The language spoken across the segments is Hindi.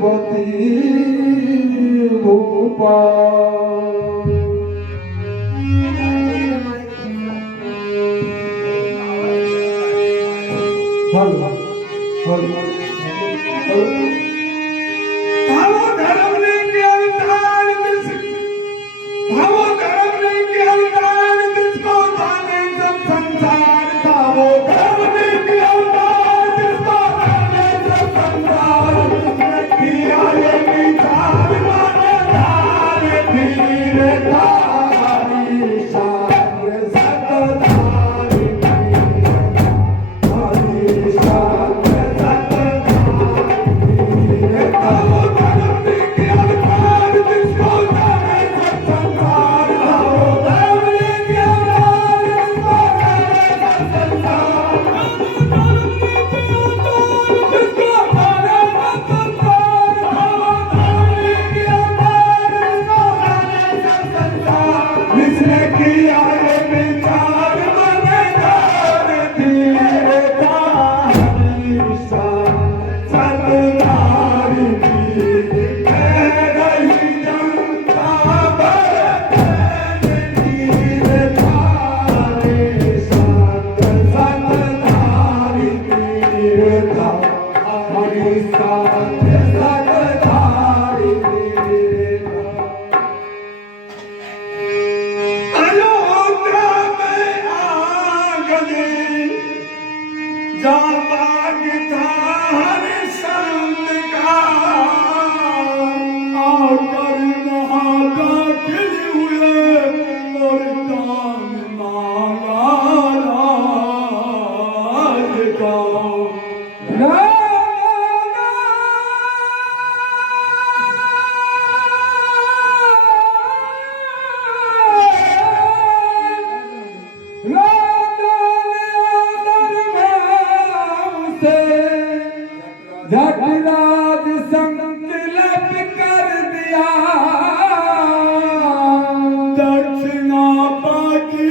पति गोपाल। हलो हलो भावो धर्म ने के अवतार भावो धर्म ने के अवतार जिसको जाने सब संसार था वो धर्म ने के अवतार जिसको जाने सब संसार किया ये विचार माने धार धीरे धारी शान सतधारी हरी शान जगराज संकल्प कर दिया दक्षिणा बाकी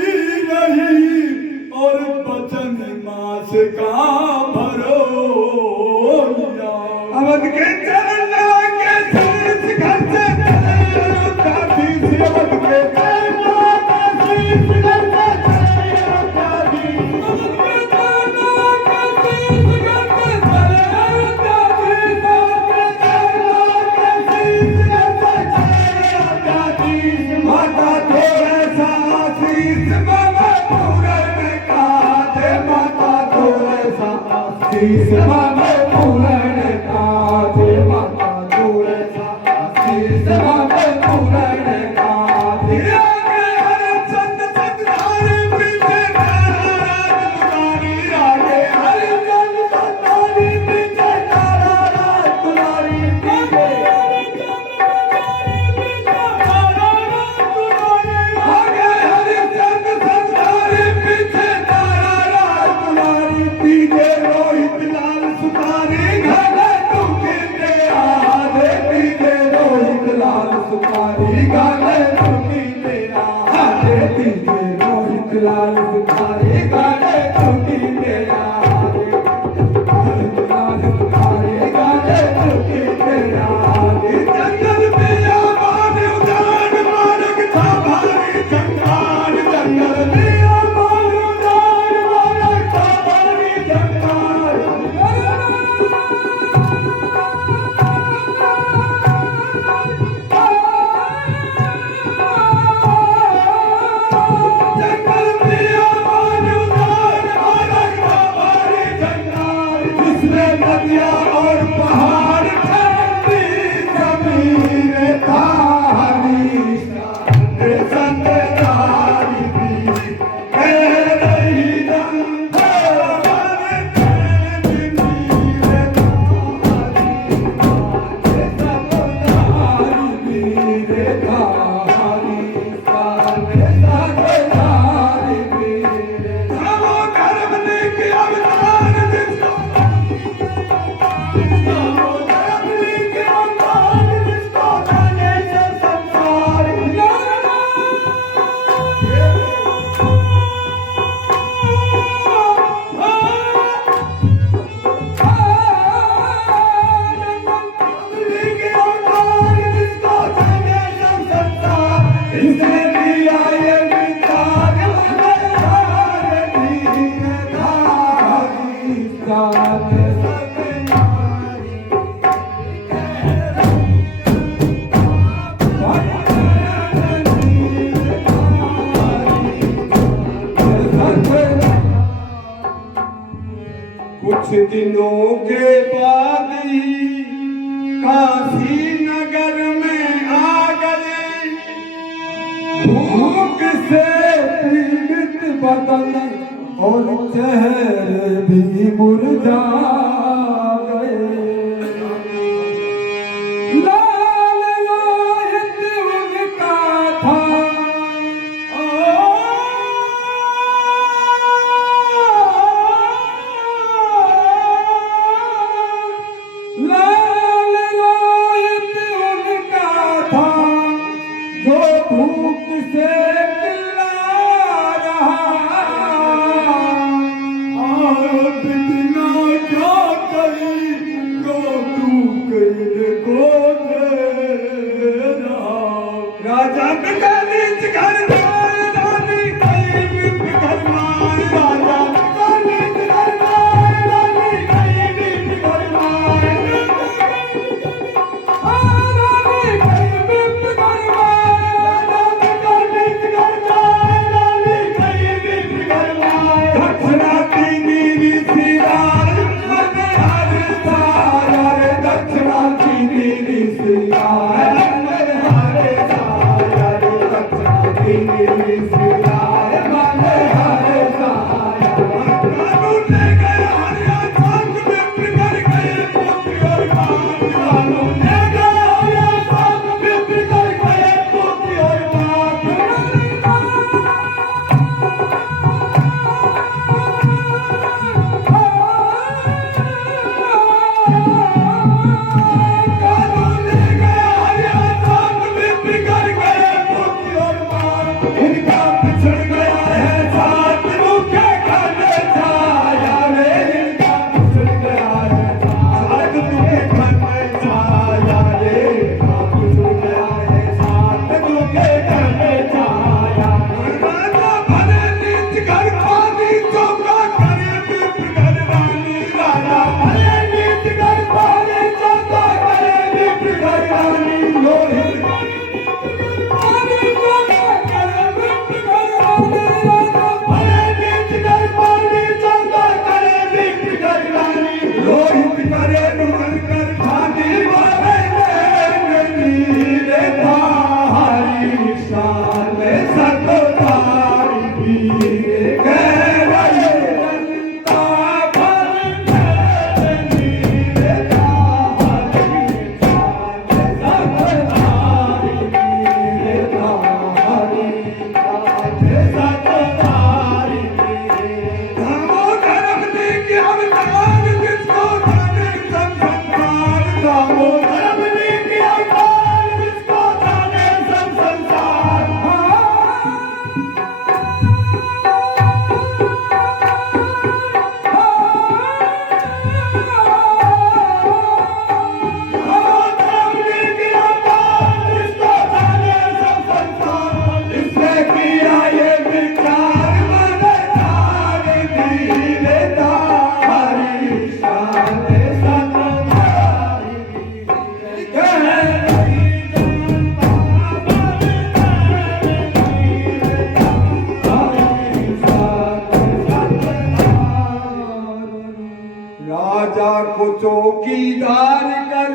रही और वचन मास का भरो अवध के चरण के शीश घर से काफी सी अवध के चरण के शीश घर से काफी शीश मांगे पूरण का दे माता दूर सा शीश मांगे पूरण का दे आगे हरे चंद सतधारी पीछे नारायण दुलारी आगे हरे चंद सतधारी पीछे नारायण दुलारी पीछे हरे चंद सतधारी पीछे नारायण दुलारी आगे हरे चंद सतधारी पीछे नारायण दुलारी पीछे रोहित लाल सुखारी घरे तुमके दे आधे पीछे रोहित लाल सुखारी घरे तुमके दे आधे पीछे रोहित लाल सुखारी घरे तुमके दे आधे रोहित लाल सुखारी घरे तुमके दे आधे जंगल में आबाद उजाड़ मार्ग था भारी जंगल जंगल में आबाद उजाड़ मार्ग था भारी जंगल जंगल में आबाद उजाड़ मार्ग था भारी जंगल जिसमें नदियाँ और पहाड़ ठंडी जमीन था हरी शान सतधारी भी कह रही जनता मन तेरी नीर सतधारी वीर था हरी शान सतधारी वीर वो धर्म ने के अवतार जिसको वो धर्म ने के अवतार जिसको जाने सब संसार बदन और चेहरे भी मुरझा गए। लाल लायत उनका था, लाल लायत उनका था जो भूख से चिल्ला रहा। आप बिना क्या कही जो तू कहने को दे रहा। राजा पिता नीच घर माए, रानी कहीं भी घर माए। राजा पिता नीच घर माए, रानी कहीं भी घर माए। रानी कहीं भी घर माए, राजा पिता नीच घर माए, रानी कहीं भी घर माए। दक्षिणा की नीली सियार मन हर साया रे। दक्षिणा की नीली सियार मन हर साया रे। दक्षिणा की नीली सियार मन हर साया। कानून ले गए हरिया साथ में बिगड़ गए पुत्र और मान। कानून ले गए हरिया साथ में बिगड़ गए पुत्र और मान। कानून ले गए हरिया साथ में बिगड़ गए पुत्र और मान। इनका पिछड़ गया है साथ मुखे खाने छाया रे। इनका पिछड़ गया है साथ मुखे खाने छाया रे। इनका पिछड़ गया है साथ मुखे खाने छाया। राजा भले नीच घर पानी चौका करे बिप घर रानी। राजा भले नीच घर पानी चौका करे बिप घर रानी। लोहित पानी चौका करे बिप घर रानी। राजा भले नीच घर पानी चौका करे बिप घर रानी। लोहित करे नुहर कर खानी मारे नीले धारी शान सतोदारी पीरे गहरे जनता भर में नीले धारी शान सतोदारी पीरे धारी शान सतोदारी पीरे। धामो धर्म ने क्या अवतार जिसको जाने सब संसार। धामो धर्म ने क्या अवतार जिसको जाने सब संसार। धामो धर्म ने क्या अवतार जिसको जाने सब संसार। इसने किया ये विचार मन धारी नीले धारी शान सतोदारी गहरी जनता भर नीले धारी शान सतोदारी। राजा को चौकीदार कर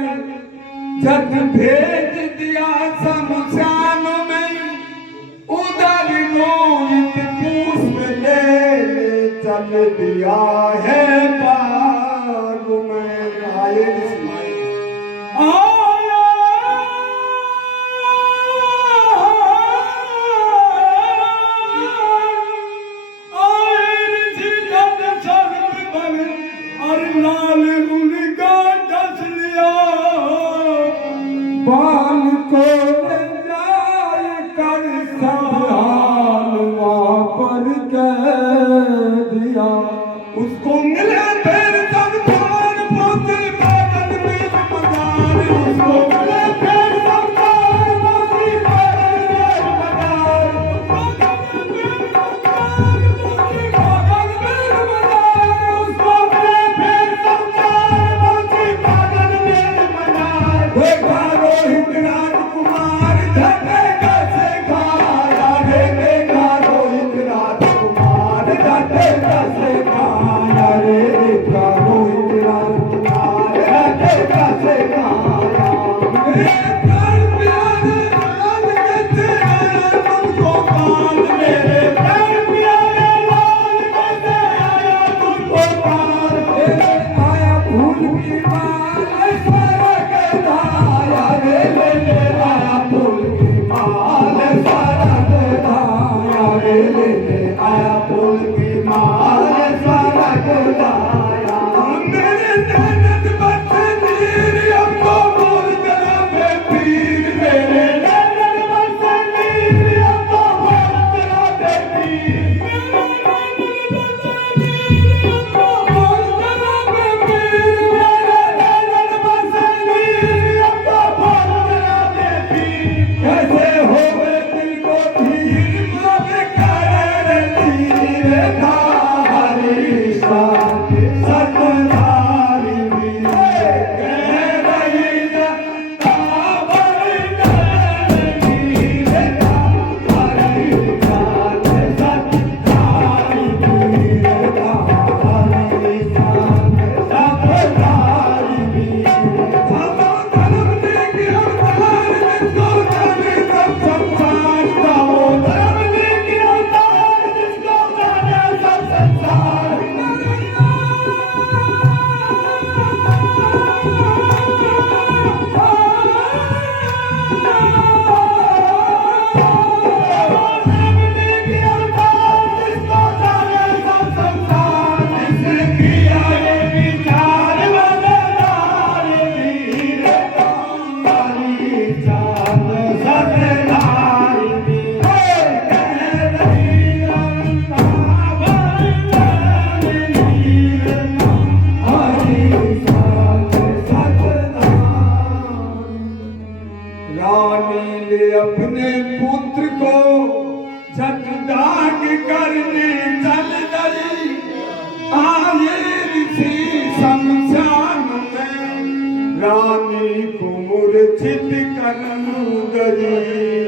झट भेज दिया शमशान में। उधर रोहित पूछ ले चल दिया है बाग में। आए लाल उनका डस लिया। बाल को ले जाए कर सब हाल वहाँ पर कह दिया। उसको मिले फिर सब खान पोते बागन में मदार। उसको मिले फिर सब खान पोते बागन में मदार। उसको मिले फिर सब खान पोते बागन में मदार। देखा रोहित राजकुमार झटका से खाया रे। देखा रोहित राजकुमार झटका से खाया रे। देखा रोहित राजकुमार झटका से खाया। मेरे प्राण प्यारे लाल कैसे आया तुमको काल। मेरे प्राण प्यारे लाल अपने पुत्र को झट डाक करने चल गई। आए ऋषि शमशान में रानी को मूर्छित करन गई।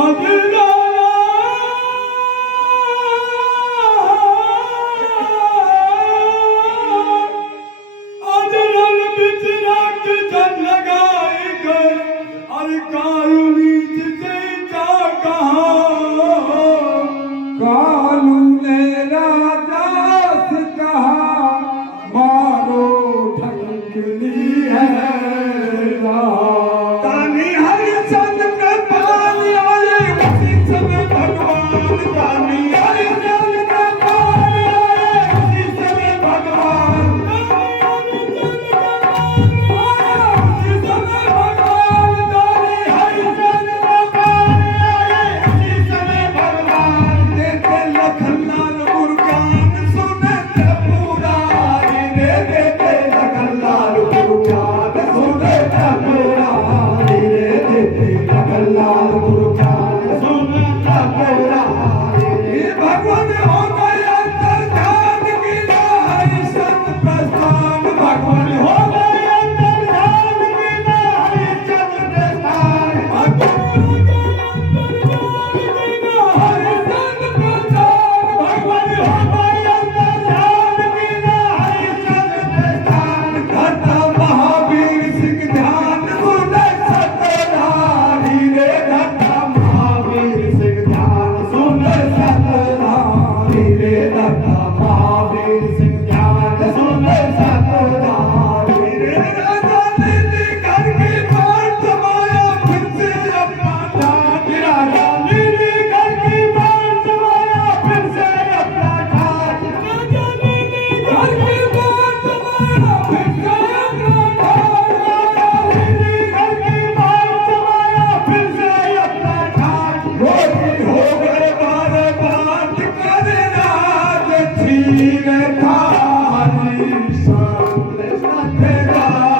अब कालू ने राजा से कहा मारो ढंकनी है। तानी हरिचंद के पान आए उसी समय भगवान। तानी हरिचंद के पान आए उसी समय भगवान। उसी समय भगवान। तानी हरिचंद के पान आए उसी समय भगवान। देते लखनलाल गुरगान सुनते पुरानी। देते लखनलाल गुरगान सुनते पुरानी। देते लखनलाल गुरगान सुनते पुरानी। भगवान हो गए अंतर्धान की हरिचंद प्रस्थान। भगवान हो गए अंतर्धान की हरिचंद प्रस्थान। हरिचंद प्रस्थान। भगवान हो गए अंतर्धान की हरिचंद प्रस्थान। धरता महावीर सिंह ध्यान सुने सतधारी। रे धरता महावीर सिंह ध्यान सुने सतधारी। रे धरता महावीर सिंह ध्यान सुने सतधारी। रे राजा नीति करके बाण समाया फिर से अपना ठाठ। राजा नीति करके बाण समाया फिर से अपना ठाठ। राजा नीति करके बाण समाया फिर से अपना ठाठ। राजा नीति करके बाण समाया फिर से अपना ठाठ। हो गए बार बात करे राज छीन थारी। संत सतधारी।